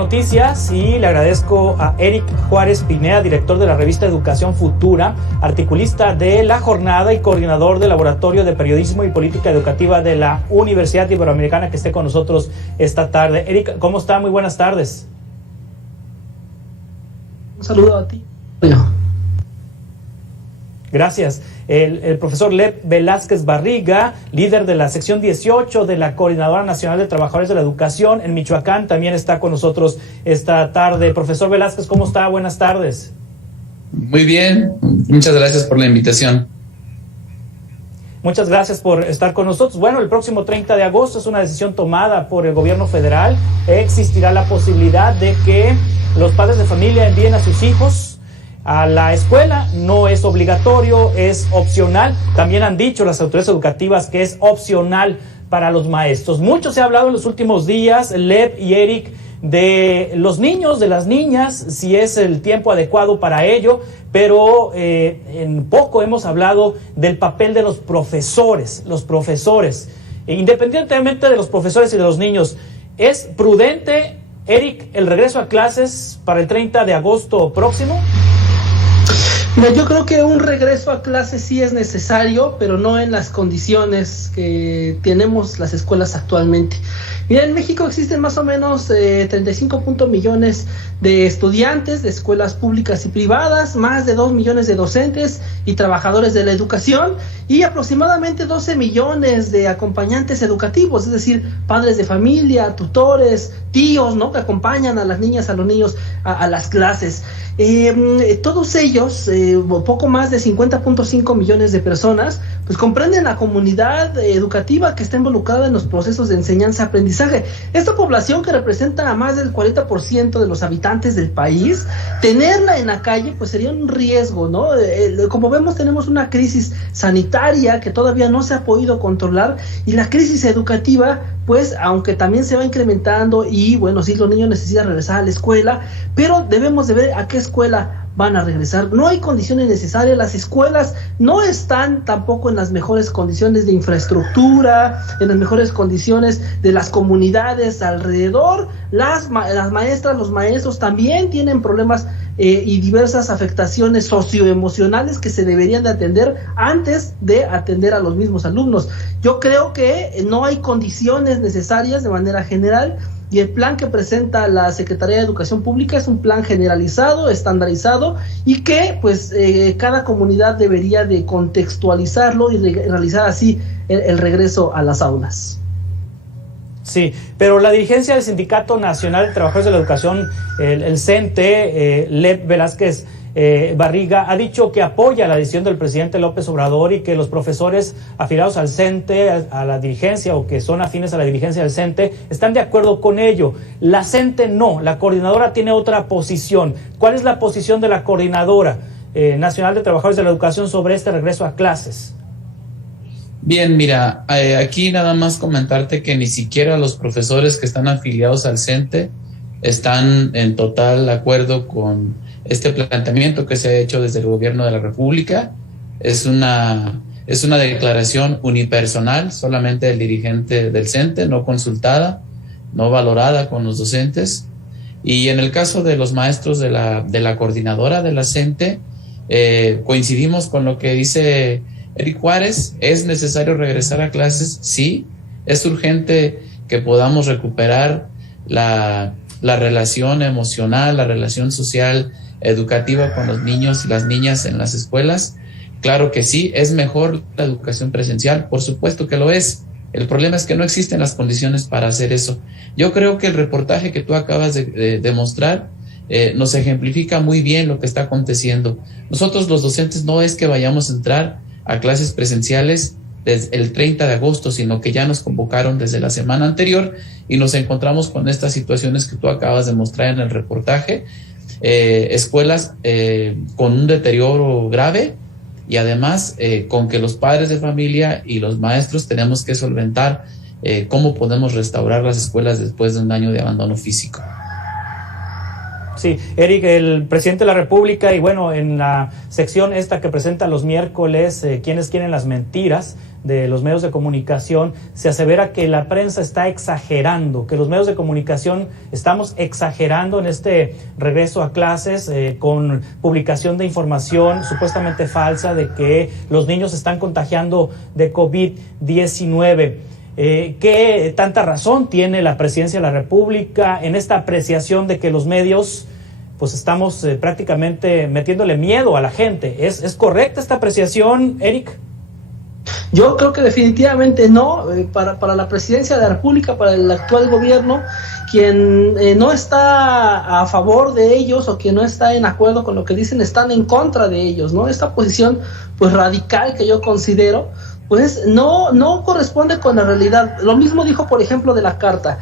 Noticias, y le agradezco a Eric Juárez Pineda, director de la revista Educación Futura, articulista de La Jornada y coordinador del Laboratorio de Periodismo y Política Educativa de la Universidad Iberoamericana, que esté con nosotros esta tarde. Eric, ¿cómo está? Muy buenas tardes. Un saludo a ti. Gracias. El profesor Lev Velázquez Barriga, líder de la sección 18 de la Coordinadora Nacional de Trabajadores de la Educación en Michoacán, también está con nosotros esta tarde. Profesor Velázquez, ¿cómo está? Buenas tardes. Muy bien, muchas gracias por la invitación. Muchas gracias por estar con nosotros. Bueno, el próximo 30 de agosto es una decisión tomada por el gobierno federal. Existirá la posibilidad de que los padres de familia envíen a sus hijos a la escuela. No es obligatorio, es opcional. También han dicho las autoridades educativas que es opcional para los maestros. Mucho se ha hablado en los últimos días, Lev y Eric, de los niños, de las niñas, si es el tiempo adecuado para ello, pero en poco hemos hablado del papel de los profesores. Independientemente de los profesores y de los niños, ¿es prudente, Eric, el regreso a clases para el 30 de agosto próximo? Mira, yo creo que un regreso a clases sí es necesario, pero no en las condiciones que tenemos las escuelas actualmente. Mira, en México existen más o menos 35 millones de estudiantes de escuelas públicas y privadas, más de 2 millones de docentes y trabajadores de la educación, y aproximadamente 12 millones de acompañantes educativos, es decir, padres de familia, tutores, tíos, ¿no?, que acompañan a las niñas, a los niños a las clases. Todos ellos, poco más de 50.5 millones de personas, pues comprenden la comunidad educativa que está involucrada en los procesos de enseñanza-aprendizaje. Esta población, que representa a más del 40% de los habitantes del país, tenerla en la calle pues sería un riesgo, ¿no? Como vemos, tenemos una crisis sanitaria que todavía no se ha podido controlar, y la crisis educativa, pues aunque también se va incrementando, y bueno, sí, los niños necesitan regresar a la escuela, pero debemos de ver a qué escuela van a regresar. No hay condiciones necesarias, las escuelas no están tampoco en las mejores condiciones de infraestructura, en las mejores condiciones de las comunidades alrededor. Las maestras, los maestros también tienen problemas y diversas afectaciones socioemocionales que se deberían de atender antes de atender a los mismos alumnos. Yo creo que no hay condiciones necesarias de manera general, y el plan que presenta la Secretaría de Educación Pública es un plan generalizado, estandarizado, y que pues cada comunidad debería de contextualizarlo y realizar así el regreso a las aulas. Sí, pero la dirigencia del Sindicato Nacional de Trabajadores de la Educación, el CENTE, Lev Velázquez Barriga, ha dicho que apoya la decisión del presidente López Obrador, y que los profesores afiliados al CENTE, a la dirigencia, o que son afines a la dirigencia del CENTE, están de acuerdo con ello. La CENTE no, la coordinadora tiene otra posición. ¿Cuál es la posición de la Coordinadora Nacional de Trabajadores de la Educación sobre este regreso a clases? Bien, mira, aquí nada más comentarte que ni siquiera los profesores que están afiliados al CENTE están en total acuerdo con este planteamiento que se ha hecho desde el gobierno de la República. Es una declaración unipersonal, solamente del dirigente del CENTE, no consultada, no valorada con los docentes. Y en el caso de los maestros de la coordinadora de la CENTE, coincidimos con lo que dice Eric Juárez. Es necesario regresar a clases, sí. Es urgente que podamos recuperar la relación emocional, la relación social, educativa con los niños y las niñas en las escuelas. Claro que sí. ¿Es mejor la educación presencial? Por supuesto que lo es. El problema es que no existen las condiciones para hacer eso. Yo creo que el reportaje que tú acabas de mostrar nos ejemplifica muy bien lo que está aconteciendo. Nosotros, los docentes, no es que vayamos a entrar a clases presenciales desde el 30 de agosto, sino que ya nos convocaron desde la semana anterior, y nos encontramos con estas situaciones que tú acabas de mostrar en el reportaje. Escuelas con un deterioro grave, y además con que los padres de familia y los maestros tenemos que solventar cómo podemos restaurar las escuelas después de un año de abandono físico. Sí, Eric, el presidente de la República, y bueno, en la sección esta que presenta los miércoles, quienes quieren las mentiras, de los medios de comunicación, se asevera que la prensa está exagerando, que los medios de comunicación estamos exagerando en este regreso a clases con publicación de información supuestamente falsa de que los niños están contagiando de COVID-19. ¿Qué tanta razón tiene la Presidencia de la República en esta apreciación de que los medios pues estamos prácticamente metiéndole miedo a la gente? ¿Es correcta esta apreciación, Eric? Yo creo que definitivamente no. Para la Presidencia de la República, para el actual gobierno, quien no está a favor de ellos o quien no está en acuerdo con lo que dicen, están en contra de ellos, ¿no? Esta posición pues radical que yo considero, pues no corresponde con la realidad. Lo mismo dijo, por ejemplo, de la carta.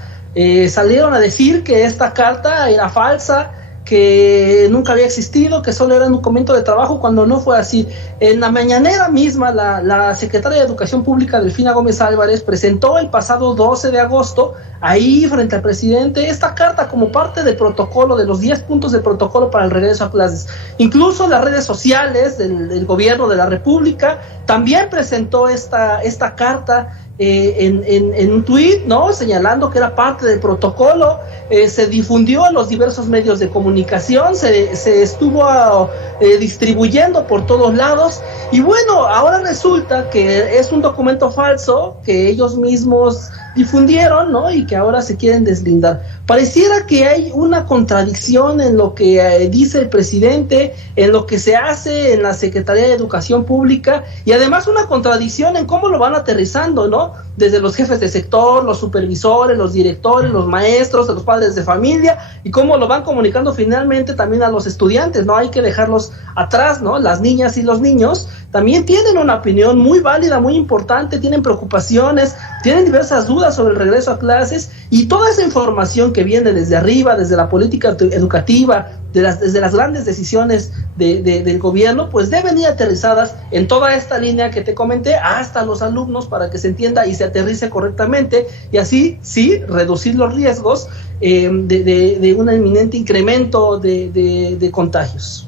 Salieron a decir que esta carta era falsa, que nunca había existido, que solo era un documento de trabajo, cuando no fue así. En la mañanera misma, la secretaria de Educación Pública, Delfina Gómez Álvarez, presentó el pasado 12 de agosto, ahí frente al presidente, esta carta como parte del protocolo, de los 10 puntos del protocolo para el regreso a clases. Incluso las redes sociales del gobierno de la República también presentó esta carta en un tuit, ¿no?, señalando que era parte del protocolo. Se difundió en los diversos medios de comunicación, se estuvo distribuyendo por todos lados, y bueno, ahora resulta que es un documento falso que ellos mismos difundieron, ¿no?, y que ahora se quieren deslindar. Pareciera que hay una contradicción en lo que dice el presidente, en lo que se hace en la Secretaría de Educación Pública, y además una contradicción en cómo lo van aterrizando, ¿no?, desde los jefes de sector, los supervisores, los directores, los maestros, los padres de familia, y cómo lo van comunicando finalmente también a los estudiantes. No hay que dejarlos atrás, ¿no? Las niñas y los niños también tienen una opinión muy válida, muy importante, tienen preocupaciones, tienen diversas dudas sobre el regreso a clases, y toda esa información que viene desde arriba, desde la política educativa, desde las grandes decisiones del gobierno, pues deben ir aterrizadas en toda esta línea que te comenté hasta los alumnos, para que se entienda y se aterrice correctamente, y así sí reducir los riesgos de un inminente incremento de contagios.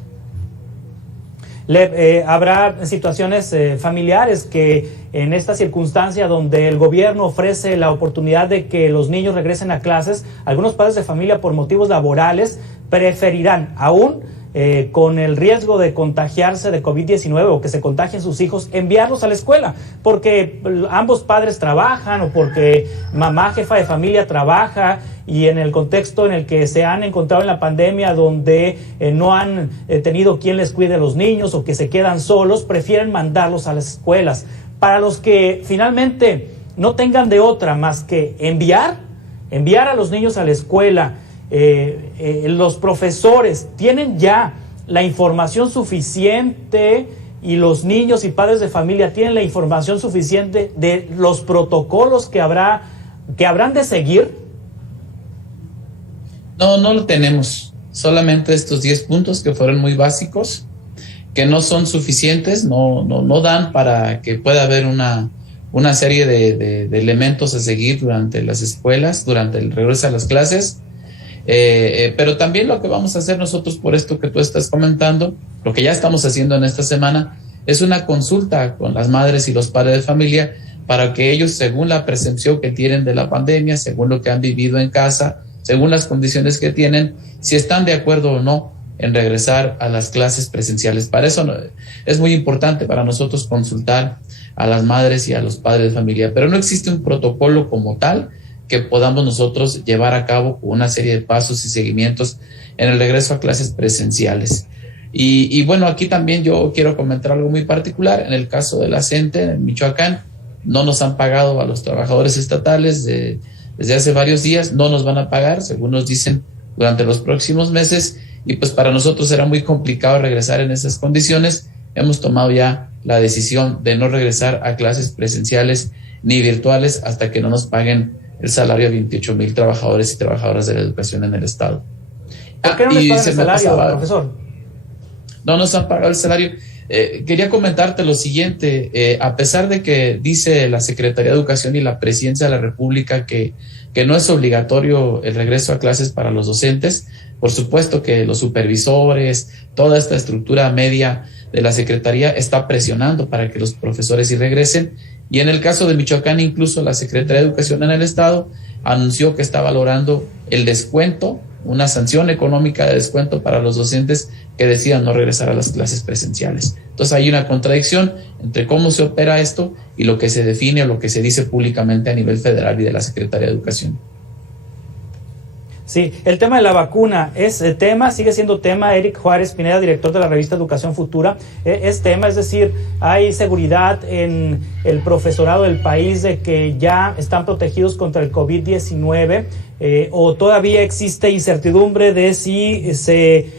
Habrá situaciones familiares que en esta circunstancia donde el gobierno ofrece la oportunidad de que los niños regresen a clases, algunos padres de familia por motivos laborales preferirán, aún con el riesgo de contagiarse de COVID-19 o que se contagien sus hijos, enviarlos a la escuela, porque ambos padres trabajan o porque mamá jefa de familia trabaja, y en el contexto en el que se han encontrado en la pandemia, donde no han tenido quien les cuide a los niños o que se quedan solos, prefieren mandarlos a las escuelas. Para los que finalmente no tengan de otra más que enviar a los niños a la escuela, los profesores tienen ya la información suficiente, y los niños y padres de familia tienen la información suficiente de los protocolos que habrán de seguir. No lo tenemos. Solamente estos 10 puntos que fueron muy básicos, que no son suficientes, no dan para que pueda haber una serie de elementos a seguir durante las escuelas, durante el regreso a las clases. Pero también lo que vamos a hacer nosotros, por esto que tú estás comentando, lo que ya estamos haciendo en esta semana, es una consulta con las madres y los padres de familia, para que ellos, según la percepción que tienen de la pandemia, según lo que han vivido en casa, según las condiciones que tienen, si están de acuerdo o no en regresar a las clases presenciales. Para eso es muy importante para nosotros consultar a las madres y a los padres de familia, pero no existe un protocolo como tal que podamos nosotros llevar a cabo una serie de pasos y seguimientos en el regreso a clases presenciales. Y bueno, aquí también yo quiero comentar algo muy particular. En el caso de la CENTE en Michoacán, no nos han pagado a los trabajadores estatales desde hace varios días, no nos van a pagar, según nos dicen, durante los próximos meses, y pues para nosotros será muy complicado regresar en esas condiciones. Hemos tomado ya la decisión de no regresar a clases presenciales ni virtuales hasta que no nos paguen el salario a 28,000 trabajadores y trabajadoras de la educación en el estado. ¿Por qué no les pagan el salario, profesor? No nos han pagado el salario. Quería comentarte lo siguiente, a pesar de que dice la Secretaría de Educación y la Presidencia de la República que no es obligatorio el regreso a clases para los docentes, por supuesto que los supervisores, toda esta estructura media de la Secretaría está presionando para que los profesores sí regresen, Y en el caso de Michoacán, incluso la Secretaría de Educación en el Estado anunció que está valorando el descuento, una sanción económica de descuento para los docentes que decidan no regresar a las clases presenciales. Entonces hay una contradicción entre cómo se opera esto y lo que se define o lo que se dice públicamente a nivel federal y de la Secretaría de Educación. Sí, el tema de la vacuna es tema, sigue siendo tema. Eric Juárez Pineda, director de la revista Educación Futura, es tema, es decir, hay seguridad en el profesorado del país de que ya están protegidos contra el COVID-19, o todavía existe incertidumbre de si si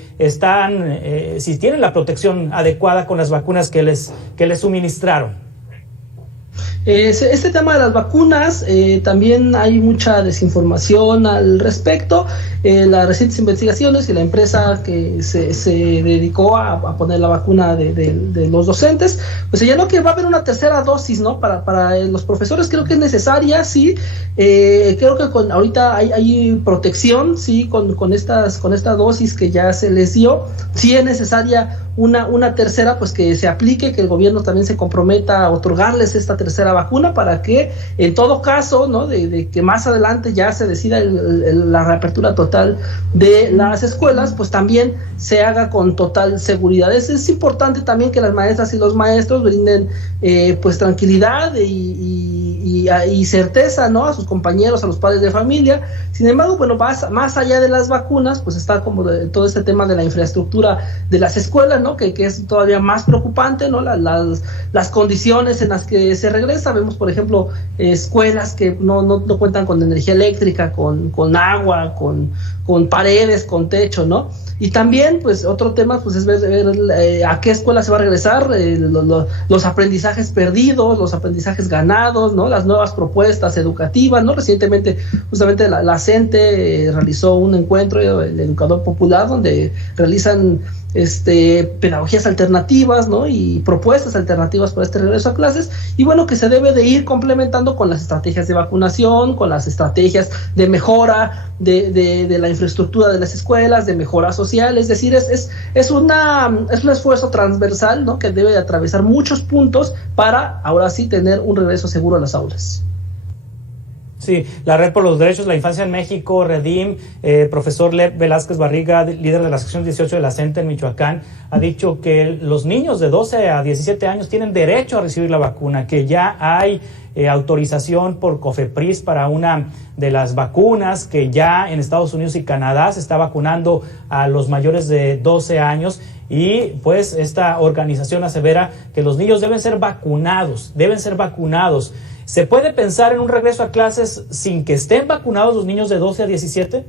tienen la protección adecuada con las vacunas que les suministraron. Este tema de las vacunas, también hay mucha desinformación al respecto. Las recientes investigaciones y la empresa que se dedicó a poner la vacuna de los docentes, pues señaló que va a haber una tercera dosis, ¿no? Para los profesores. Creo que es necesaria, sí. Creo que ahorita hay protección, sí, con esta dosis que ya se les dio. Sí es necesaria una tercera, pues que se aplique, que el gobierno también se comprometa a otorgarles esta tercera vacuna para que en todo caso, ¿no? de que más adelante ya se decida la reapertura total de las escuelas, pues también se haga con total seguridad. Es importante también que las maestras y los maestros brinden pues tranquilidad y certeza, ¿no? A sus compañeros, a los padres de familia. Sin embargo, bueno, más allá de las vacunas, pues está como todo este tema de la infraestructura de las escuelas, ¿no? Que es todavía más preocupante, ¿no? Las condiciones en las que se regresa. Vemos, por ejemplo, escuelas que no cuentan con energía eléctrica, con agua, con paredes, con techo, ¿no? Y también, pues, otro tema, pues, es ver a qué escuela se va a regresar, los aprendizajes perdidos, los aprendizajes ganados, ¿no? Las nuevas propuestas educativas, ¿no? Recientemente, justamente, la CENTE realizó un encuentro, el Educador Popular, donde realizan pedagogías alternativas, ¿no? Y propuestas alternativas para este regreso a clases, y bueno, que se debe de ir complementando con las estrategias de vacunación, con las estrategias de mejora de la infraestructura de las escuelas, de mejora social. Es decir, es un esfuerzo transversal, ¿no? Que debe de atravesar muchos puntos para ahora sí tener un regreso seguro a las aulas. Sí, la Red por los Derechos de la Infancia en México, Redim, profesor Lev Velázquez Barriga, líder de la sección 18 de la CENTE en Michoacán, ha dicho que los niños de 12 a 17 años tienen derecho a recibir la vacuna, que ya hay autorización por COFEPRIS para una de las vacunas, que ya en Estados Unidos y Canadá se está vacunando a los mayores de 12 años, y pues esta organización asevera que los niños deben ser vacunados. ¿Se puede pensar en un regreso a clases sin que estén vacunados los niños de 12 a 17?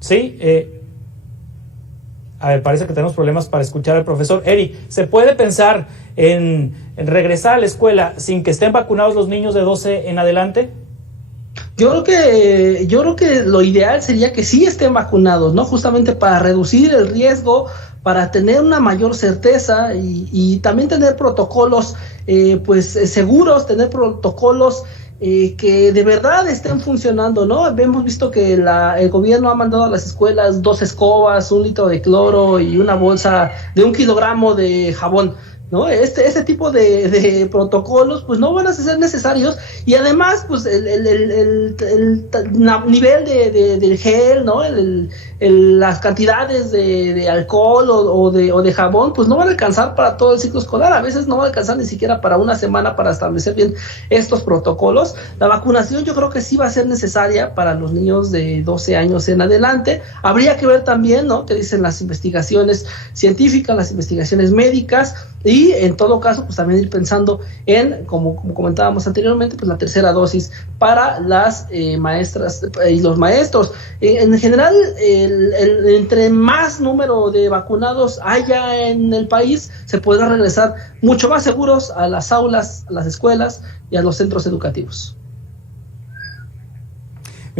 Sí, a ver, parece que tenemos problemas para escuchar al profesor. Eri, ¿se puede pensar en regresar a la escuela sin que estén vacunados los niños de 12 en adelante? Yo creo que lo ideal sería que sí estén vacunados, ¿no? Justamente para reducir el riesgo, para tener una mayor certeza y también tener protocolos seguros, tener protocolos que de verdad estén funcionando, ¿no? Hemos visto que el gobierno ha mandado a las escuelas 2 escobas, 1 litro de cloro y una bolsa de 1 kilogramo de jabón, ¿no? Este tipo de protocolos pues no van a ser necesarios, y además pues el nivel del gel, ¿no? Las cantidades de alcohol o de jabón pues no van a alcanzar para todo el ciclo escolar. A veces no va a alcanzar ni siquiera para una semana para establecer bien estos protocolos. La vacunación yo creo que sí va a ser necesaria para los niños de 12 años en adelante. Habría que ver también, ¿no?, qué dicen las investigaciones científicas, las investigaciones médicas, y en todo caso pues también ir pensando en, como comentábamos anteriormente, pues la tercera dosis para las maestras y los maestros. En general, entre más número de vacunados haya en el país, se podrá regresar mucho más seguros a las aulas, a las escuelas y a los centros educativos.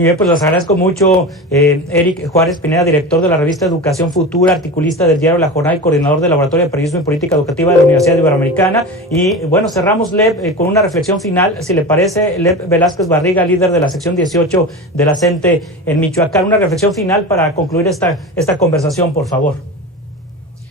Muy bien, pues les agradezco mucho, Eric Juárez Pineda, director de la revista Educación Futura, articulista del diario La Jornada y coordinador del Laboratorio de Periodismo y Política Educativa de la Universidad Iberoamericana. Y bueno, cerramos, Lev, con una reflexión final, si le parece. Lev Velázquez Barriga, líder de la sección 18 de la CENTE en Michoacán, una reflexión final para concluir esta conversación, por favor.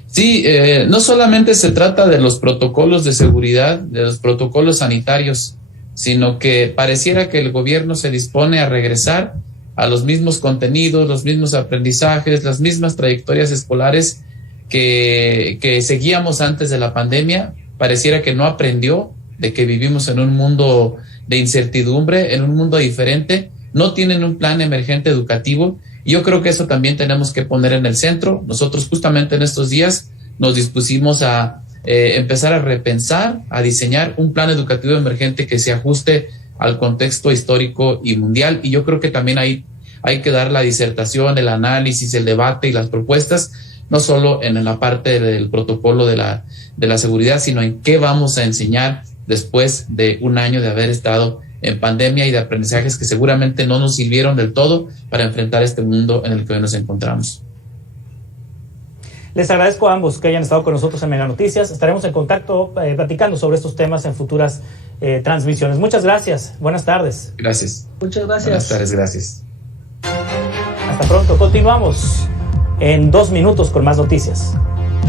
Sí, no solamente se trata de los protocolos de seguridad, de los protocolos sanitarios, sino que pareciera que el gobierno se dispone a regresar a los mismos contenidos, los mismos aprendizajes, las mismas trayectorias escolares que seguíamos antes de la pandemia. Pareciera que no aprendió de que vivimos en un mundo de incertidumbre, en un mundo diferente. No tienen un plan emergente educativo, y yo creo que eso también tenemos que poner en el centro. Nosotros justamente en estos días nos dispusimos a empezar a repensar, a diseñar un plan educativo emergente que se ajuste al contexto histórico y mundial, y yo creo que también hay que dar la disertación, el análisis, el debate y las propuestas, no solo en la parte del protocolo de la seguridad, sino en qué vamos a enseñar después de un año de haber estado en pandemia y de aprendizajes que seguramente no nos sirvieron del todo para enfrentar este mundo en el que hoy nos encontramos. Les agradezco a ambos que hayan estado con nosotros en Mega Noticias. Estaremos en contacto platicando sobre estos temas en futuras transmisiones. Muchas gracias. Buenas tardes. Gracias. Muchas gracias. Buenas tardes, gracias. Hasta pronto. Continuamos en 2 minutos con más noticias.